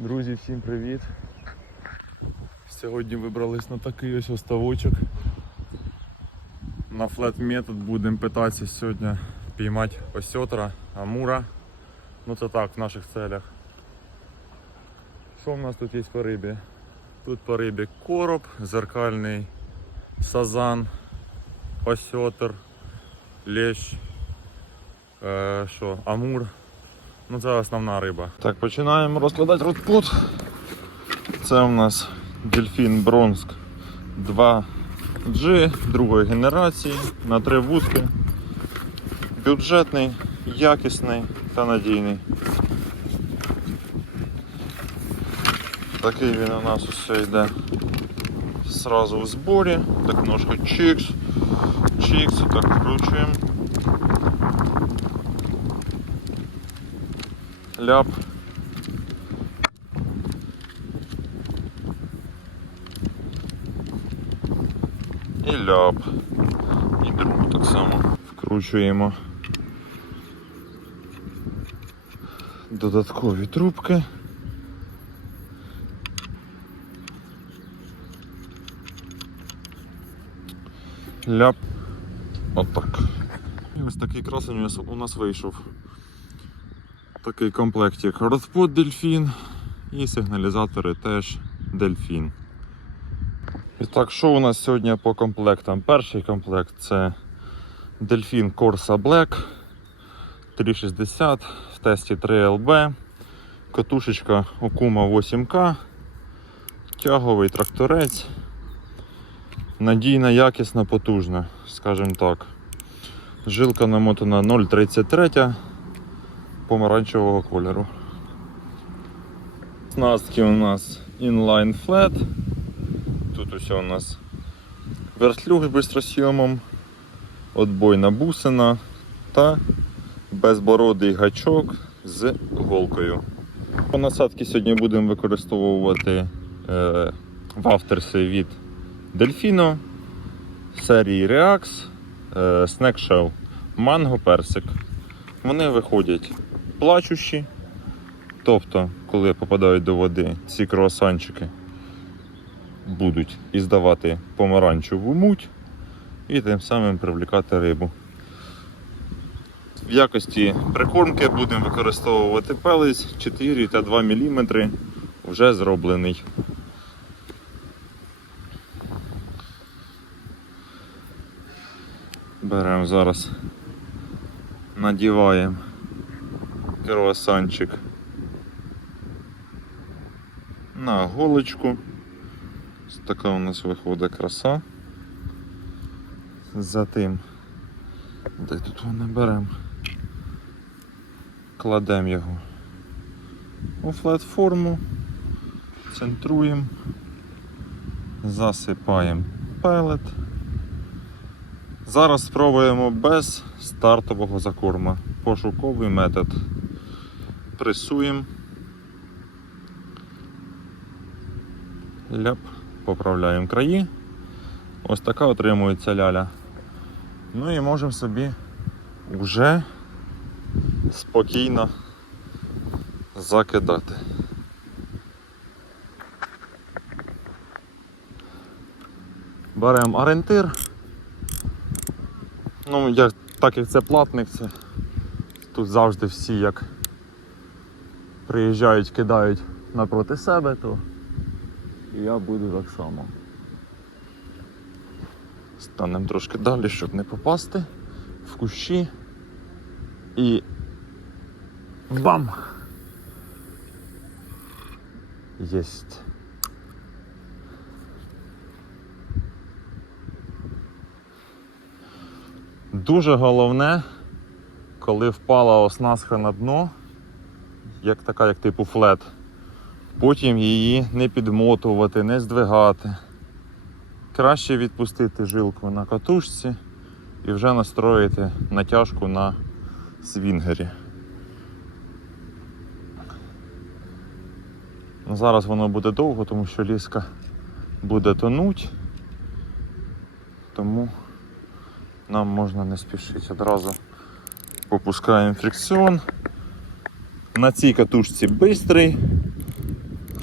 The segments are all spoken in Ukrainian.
Друзі, всім привіт! Сьогодні вибрались на такий ось оставочок. На флет метод будемо питатися сьогодні піймати осьотра, амура. Ну це так, в наших целях. Що в нас тут є по рибі? Тут по рибі короб, зеркальний, сазан, осьотр, лещ, е, що, амур. Ну це основна риба. Так, починаємо розкладати ротпут. Це у нас дельфін Бронск 2G другої генерації на три вудки. Бюджетний, якісний та надійний. Такий він у нас усе йде сразу в зборі. Так ножка чикс, чикс, так вкручуємо. Ляп. І ляп. І другу так само вкручуємо додаткові трубки. Ляп. Отак. І ось такий красень у нас вийшов такий комплектик Родпод дельфін і сигналізатори теж дельфін. І так, що у нас сьогодні по комплектам? Перший комплект це дельфін Corsa Black 360 в тесті 3LB, катушечка Okuma 8K, тяговий тракторець. Надійна, якісна, потужна, скажімо так. Жилка намотана 0,33 помаранчевого кольору. Снастки у нас inline flat. Тут усе у нас вертлюг з бистросйомом, отбойна бусина та безбородий гачок з голкою. По насадці сьогодні будемо використовувати е, вафтерси від Delfino серії Reax, е, Snack Shell, Mango Персик. Вони виходять плачущі. Тобто, коли попадають до води, ці круасанчики будуть іздавати помаранчеву муть і тим самим привлікати рибу. В якості прикормки будемо використовувати пелець 4 та 2 мм вже зроблений. Беремо зараз, надіваємо круасанчик на голочку. Така у нас виходить краса. Затим, де тут ми беремо, кладемо його у платформу, центруємо, засипаємо пелет. Зараз спробуємо без стартового закорма. Пошуковий метод. Пресуємо. Ляп, поправляємо краї. Ось така отримується ляля. Ну і можемо собі вже спокійно закидати. Беремо орієнтир. Ну, як, так як це платник, це тут завжди всі як приїжджають, кидають напроти себе, то і я буду так само. Станемо трошки далі, щоб не попасти в кущі. І бам! Єсть. Дуже головне, коли впала оснастка на дно, як така, як типу флет, потім її не підмотувати, не здвигати. Краще відпустити жилку на катушці і вже настроїти натяжку на свінгері. Ну, Зараз воно буде довго, тому що ліска буде тонуть, тому нам можна не спішити. Одразу попускаємо фрикціон. На цій катушці бистрий,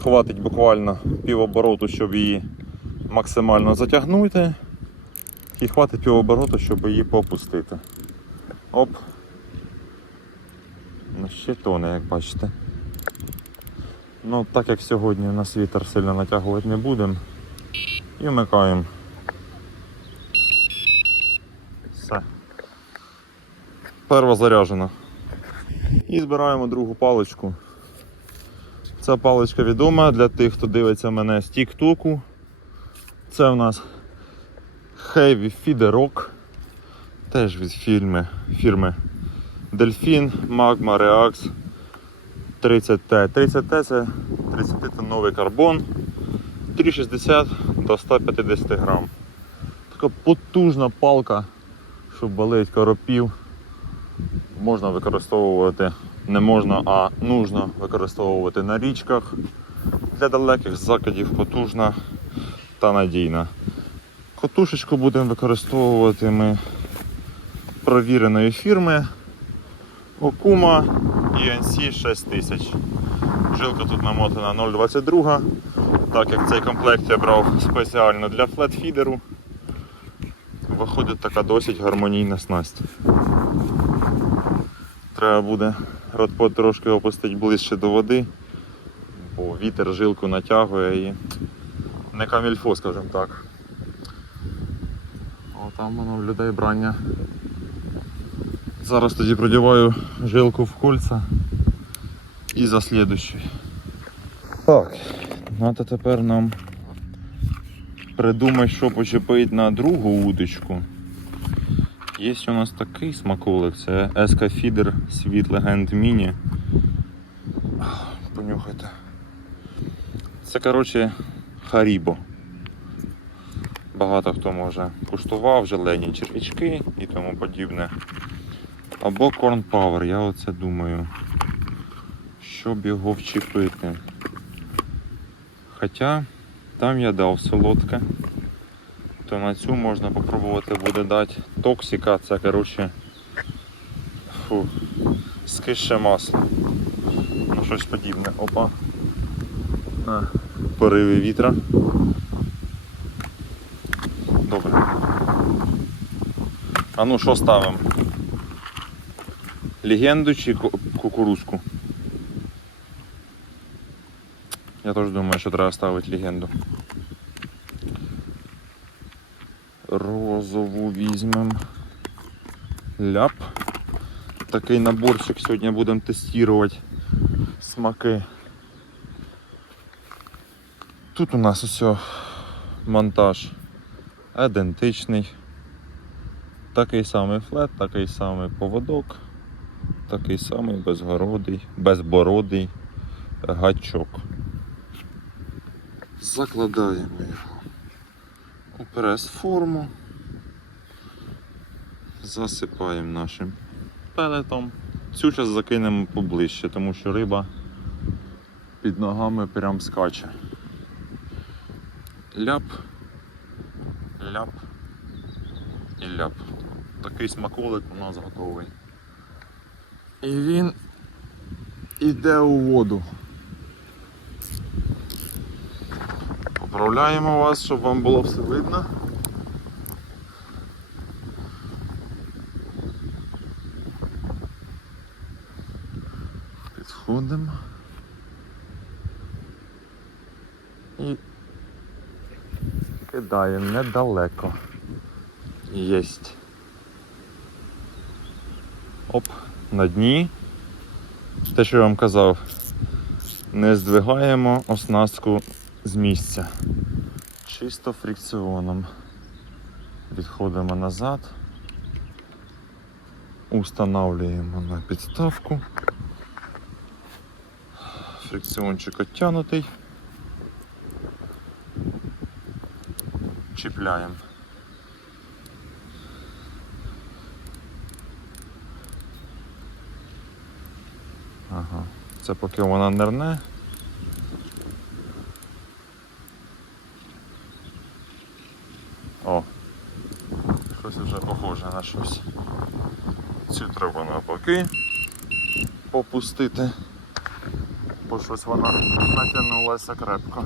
хватить буквально півобороту, щоб її максимально затягнути. І хватить півобороту, щоб її попустити. Оп. Ну, ще тоне, як бачите. Ну, так як сьогодні у нас вітер сильно натягувати не будемо. І вмикаємо. Все. Перва заряджена. І збираємо другу паличку. Ця паличка відома для тих, хто дивиться мене з Тіктоку. Це у нас Heavy Feeder Rock. Теж від фірми, фірми Delfin Magma Reax 30T. 30T це 30-тоновий карбон. 360 до 150 грам. Така потужна палка, щоб балить коропів. Можна використовувати, не можна, а нужно використовувати на річках. Для далеких закидів потужна та надійна. Котушечку будемо використовувати ми провіреної фірми Okuma ENC 6000. Жилка тут намотана 0,22, так як цей комплект я брав спеціально для флетфідеру. Виходить така досить гармонійна снасть. Треба буде ротпот трошки опустити ближче до води, бо вітер жилку натягує і не камільфо, скажімо так. О, там воно в людей брання. Зараз тоді продіваю жилку в кольця і за слідущий. Так, треба тепер нам придумати, що почепити на другу удочку. Є у нас такий смаколик, це SK Feeder Sweet Legend Mini. Понюхайте. Це, коротше, Харібо. Багато хто може куштував, зелені червячки і тому подібне. Або Corn Power, я оце думаю, щоб його вчепити. Хоча там я дав солодке, то на цю можна попробувати буде дати токсика, це коротше фу, скише масло. Ну щось подібне. Опа. На пориви вітра. Добре. А ну що ставимо? Легенду чи кукурузку? Я теж думаю, що треба ставити легенду. Розову візьмемо. Ляп. Такий наборчик сьогодні будемо тестувати смаки. Тут у нас ось монтаж ідентичний. Такий самий флет, такий самий поводок, такий самий безгородий, безбородий гачок. Закладаємо його у прес-форму, засипаємо нашим пелетом. Цю час закинемо поближче, тому що риба під ногами прям скаче. Ляп, ляп і ляп. Такий смаколик у нас готовий. І він іде у воду. Поправляємо вас, щоб вам було все видно. Підходимо. І кидаємо недалеко. Єсть. Оп, на дні. Те, що я вам казав, не здвигаємо оснастку з місця. Чисто фрикціоном. Відходимо назад. Устанавлюємо на підставку. Фрикціончик оттянутий. Чіпляємо. Ага. Це поки вона нирне. О, щось вже похоже на щось. Цю треба навпаки попустити. Бо щось вона натягнулася крепко.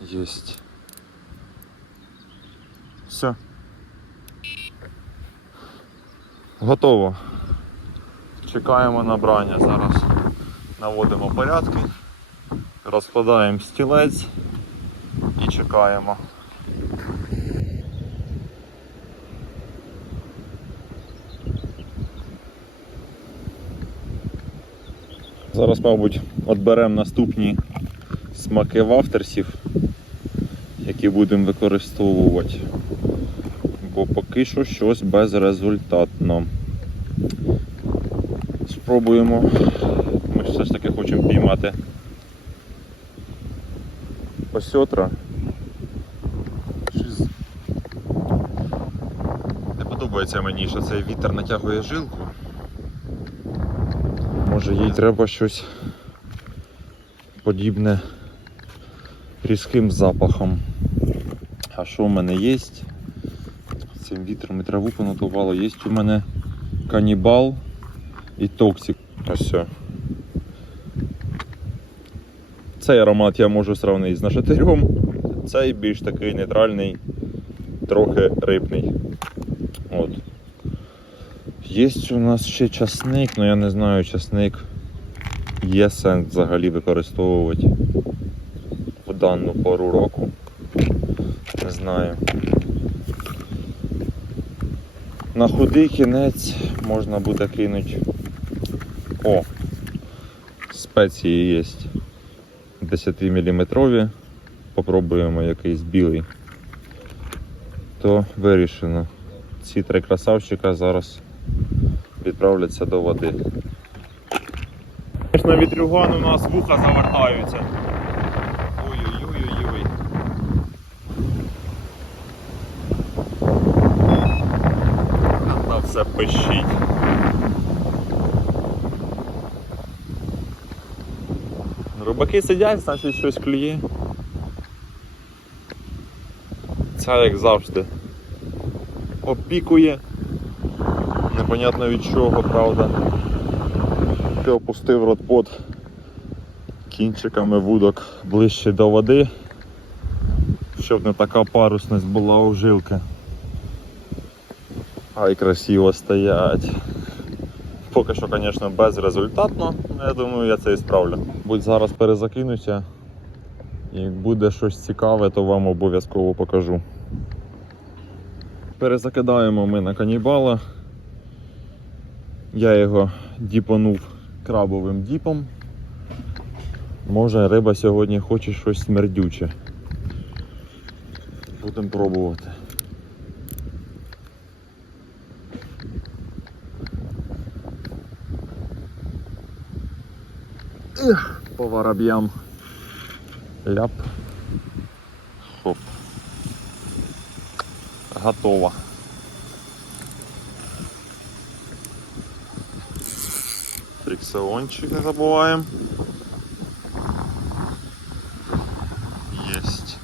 Єсть. Все. Готово. Чекаємо набрання. Зараз наводимо порядки, розкладаємо стілець і чекаємо. Зараз, мабуть, відберемо наступні смаки вафтерсів, які будемо використовувати. Бо поки що щось безрезультатно. Спробуємо. Ми ж все ж таки хочемо піймати осьотра. Не подобається мені, що цей вітер натягує жилку. Може їй треба щось подібне різким запахом. А що в мене є? Цим вітром і траву понотувало. Є у мене канібал і токсик. Ось. Цей аромат я можу сравнити з нашатирем. Цей більш такий нейтральний, трохи рибний. Є у нас ще часник, але я не знаю, часник є сенс взагалі використовувати в дану пору року. Не знаю. На худий кінець можна буде кинути. О! Спеції є 10 мм. Попробуємо якийсь білий. То вирішено. Ці три красавчика зараз відправляться до води. Звісно, вітрюган у нас вуха завертаються. Ой-ой-ой-ой-ой. На все пищить. Рибаки сидять, значить щось клює. Це як завжди. Опікує. Непонятно від чого, правда. Ти опустив ротпот кінчиками вудок ближче до води, щоб не така парусність була у жилки. Ай, красиво стоять. Поки що, звісно, безрезультатно, але я думаю, я це і справлю. Будь зараз перезакинуся. Як буде щось цікаве, то вам обов'язково покажу. Перезакидаємо ми на канібала. Я його діпанув крабовим діпом. Може риба сьогодні хоче щось смердюче. Будемо пробувати. Ех, по вороб'ям. Ляп. Хоп. Готово. Фрикциончик не забываем. Есть.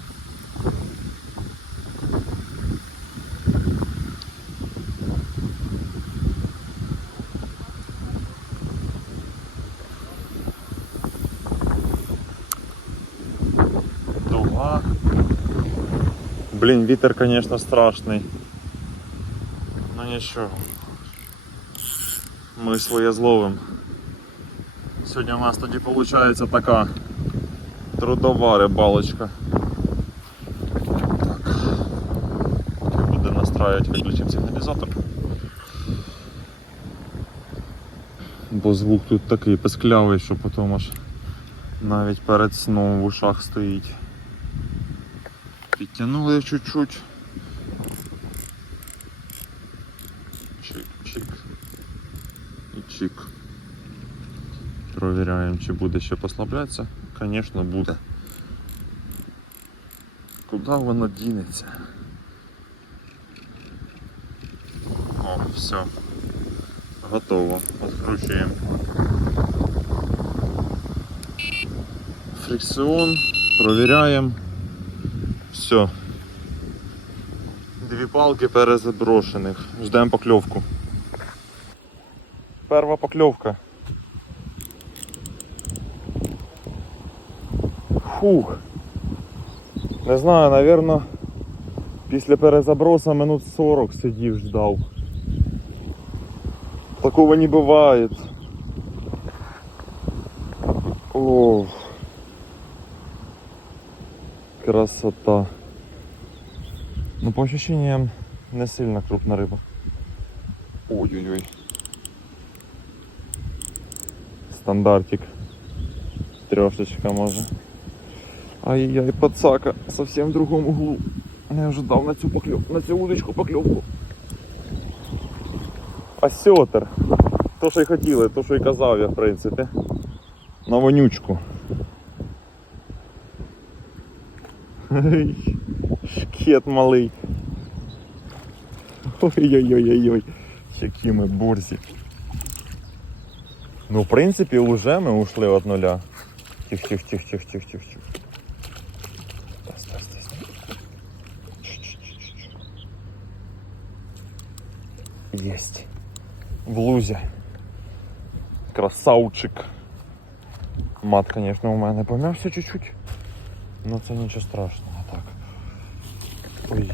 Дуга. Блин, вітер, конечно, страшний. Ну нічого. Ми своє зловим. Сьогодні у нас тоді виходить така трудова рибалочка. Так. Поки буде настраювати, виключимо сигналізатор. Бо звук тут такий песклявий, що потім аж навіть перед сном в ушах стоїть. Підтягнули чуть-чуть. Провіряємо, чи буде ще послаблятися. Звісно, буде. Куди воно дінеться? О, все. Готово. Откручуємо. Фрикціон, провіряємо. Все. Дві палки перезаброшених. Ждемо покльовку. Перша покльовка. Фух. Не знаю, напевно, після перезаброса минут 40 сидів, ждав. Такого не бывает. Ох. Красота. Ну, по ощущениям, не сильно крупна риба. Ой-ой-ой. Стандартик. Трешечка може. Ай-яй, подсака. Совсем в другому углу. Я ожидав на цю покльовку, на цю удочку покльовку. Осьотер. То, що й хотіли, то, що й казав я, в принципі. На вонючку. Шкет малий. Ой-ой-ой-ой-ой. Які ми борзі. Ну, в принципі, уже ми ушли від нуля. Тих-тих-тих-тих-тих-тих. В лузе. Красавчик. Мат, конечно, у мене помявся чуть-чуть. Ну це нічого страшного, так. Ой.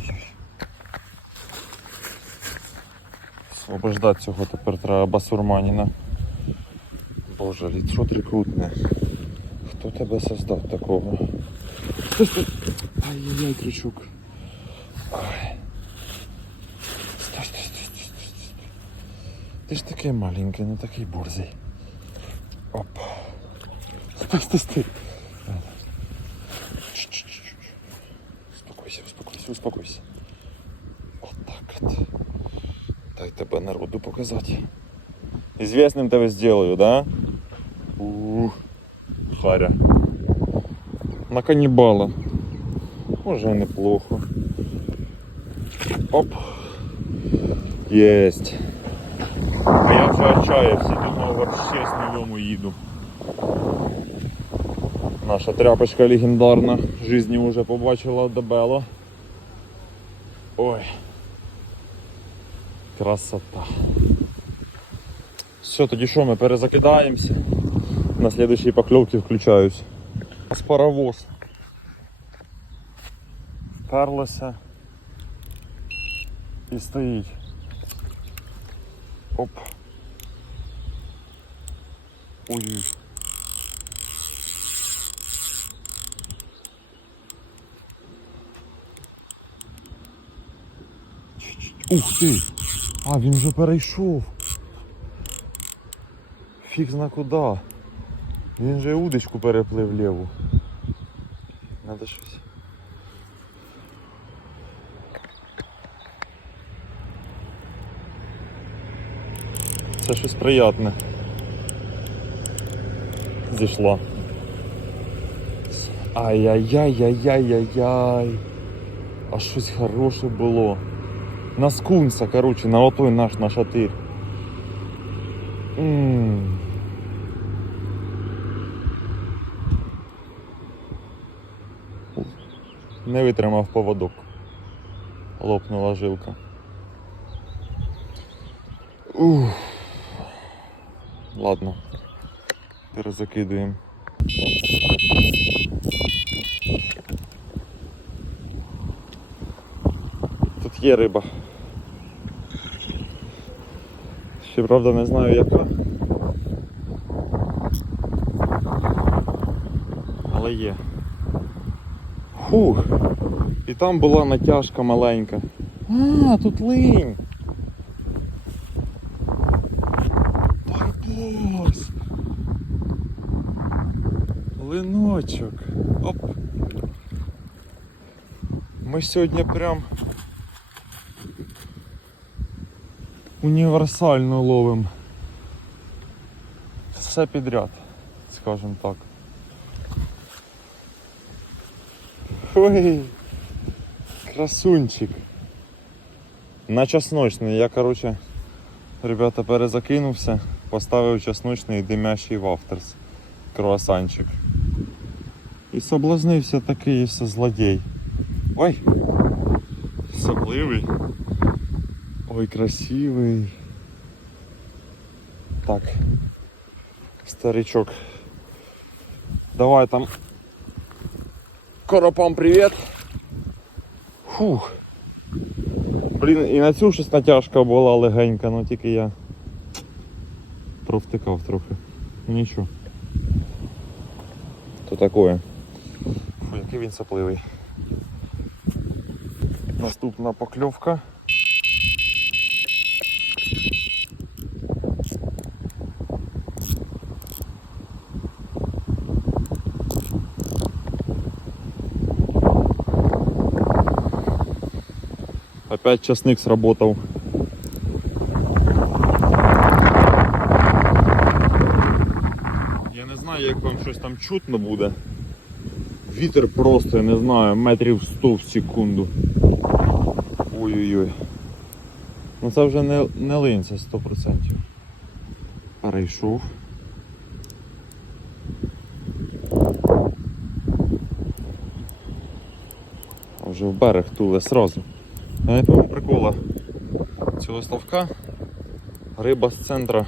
Освобождати цього тепер треба басурманіна. Боже, ліцо трикутне. Хто тебе создав такого? Ай-яй-яй, крючок. Ти ж такий маленький, не такий борзий. Оп. Стой, стой, стой. Чш-чш-чш. Успокойся, успокойся, успокойся. Вот так от. Дай тебе народу показати. Известным тебе сделаю, да? Ух, харя. На каннибала. Уже неплохо. Оп. Есть. Отчаявся, думав, вообще з нульому їду. Наша тряпочка легендарна. Житті вже побачила дебело. Ой. Красота. Все, тоді що, ми перезакидаємося. На следующей поклевке включаюсь. З паровоз. Вперлося. І стоїть. Оп. Ой. Ух ти! А, він вже перейшов. Фіг зна куди. Він же удочку переплив ліву. Надо щось. Це щось приятне. Зійшла. Ай-яй-яй-яй-яй-яй-яй. А щось хороше було. На скунса, короче, на отой наш на шатир. М. Не витримав поводок. Лопнула жилка. Ух. Ладно. Перезакидуємо. Тут є риба. Ще правда не знаю яка. Але є. Фух. І там була натяжка маленька. А, тут линь. Линочок. Оп. Ми сьогодні прям універсально ловим. Все підряд, скажімо так. Ой, красунчик. На чесночний. Я, короче, ребята, перезакинувся, поставив чесночний димящий вафтерс. Круасанчик. І соблазнився такий все злодій. Ой! Сопливий. Ой, красивий. Так. Старичок. Давай там коропам привіт. Фух. Блін, і на цю щось натяжка була легенька, ну тільки я провтикав трохи. Нічого. То таке. Який він сапливий. Наступна покльовка. Опять часник сработал. Я не знаю, як вам щось там чутно буде. Вітер просто, я не знаю, метрів 100 в секунду. Ой-ой-ой. Ну це вже не, не линця 100%. Перейшов. А вже в берег туле сразу. Я не пам'ятаю прикола цього ставка. Риба з центра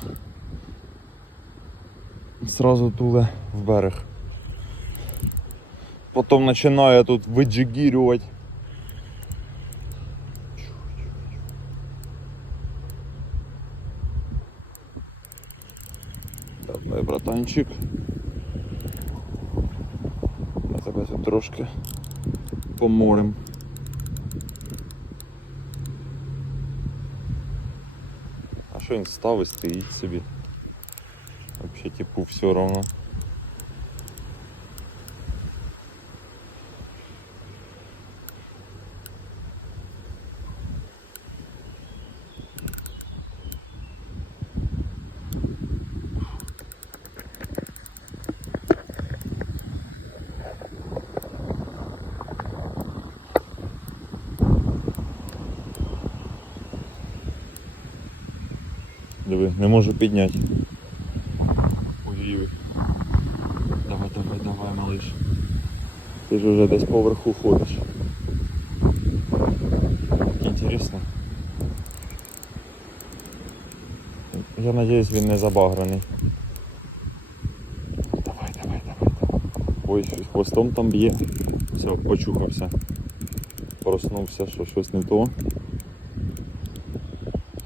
сразу туле в берег. Потім починає тут виджигірювати. Давай, братанчик. Ми тебе тут трошки поморем. А що він став і стоїть собі? Вообще типу все равно. Не можу підняти. Ой-ой. Давай, давай, давай, малыш. Ти ж уже десь поверху ходиш. Інтересно. Я надіюсь, він не забаграний. Давай, давай, давай, давай. Ой, щось хвостом там б'є. Все, почухався. Проснувся, що щось не то.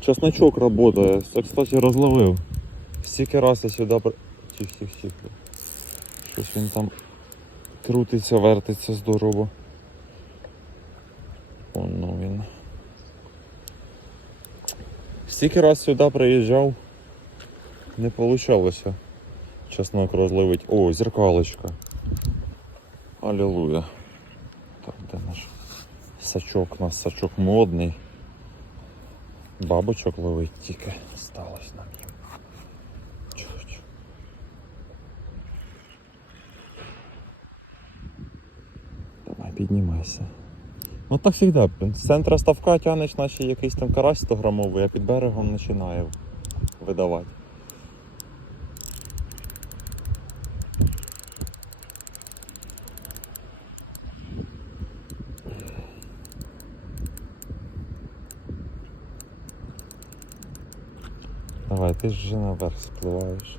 Чесночок работає. Це, кстати, розловив. Стільки раз я сюди при... Тих, тих. Щось він там крутиться, вертиться здорово. О, ну він. Стільки раз сюди приїжджав, не вийшло чеснок розловить. О, зеркалочка. Алілуя. Так, де наш сачок? У нас сачок модний. Бабочок ловить тільки сталося нам їм. Чуть. Давай, піднімайся. Ну так завжди. З центра ставка тянеш, наче якийсь там карась 100 грамовий, а під берегом починає видавати. ти ж вже наверх спливаєш.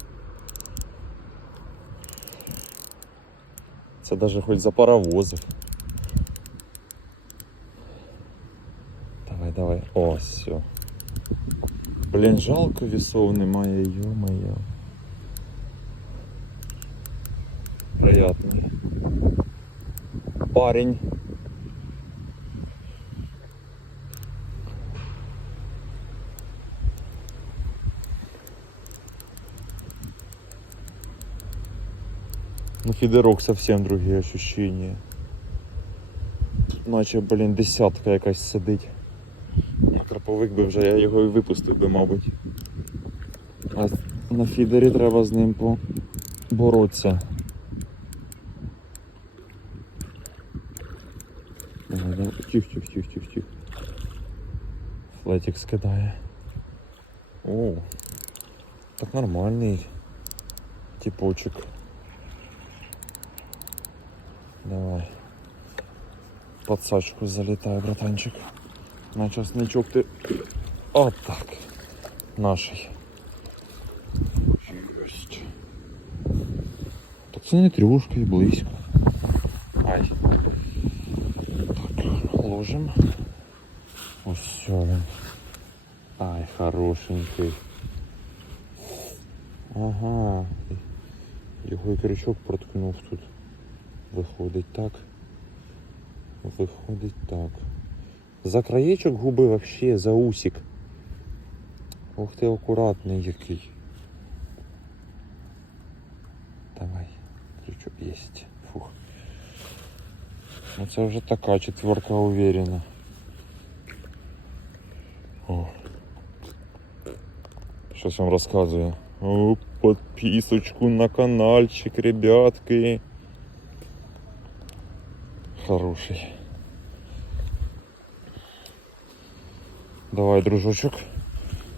Це навіть хоч за паровозив. Давай, давай. О, все. Блін, жалко весов немає, ё-моё. Приятно. Парень. Ну, фидерок совсем другие ощущения. Наче, блін, десятка якась сидить. На краповик би вже я його і випустив би, мабуть. А на фідері треба з ним поборотися. Давай, давай. Тих, тих, тих, тих, тих. Флетик скидає. О, так нормальний типочек. Давай. Подсачку залетай, братанчик. На часничок ты... Вот так. Наший. Єсть. Так це не трюшка і близько. Ай. Так, ложимо. Ось все він. Ай, хорошенький. Ага. Його і крючок проткнув тут. Виходить так. Виходить так. За краєчок губи вообще, за усік. Ух ти, акуратний який. Давай, крючок есть. Фух. Ну це вже така четверка уверена. О. Щось вам розказую. О, подписочку на каналчик, ребятки. Хороший. Давай, дружочок.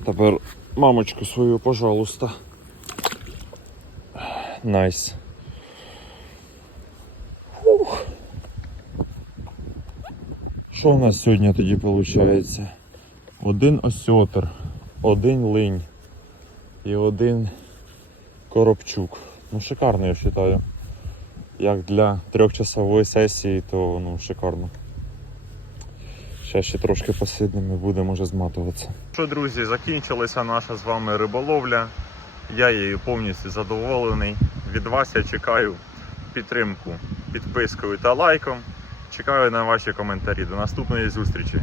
Тепер мамочку свою, пожалуйста. Найс. Фух. Що у нас сьогодні тоді виходить? Один осьотер, один линь і один коробчук. Ну, шикарно, я вважаю. Як для трьохчасової сесії, то ну, шикарно. Ще ще трошки посиднемо і будемо вже зматуватися. Що, друзі, закінчилася наша з вами риболовля. Я її повністю задоволений. Від вас я чекаю підтримку підпискою та лайком. Чекаю на ваші коментарі. До наступної зустрічі.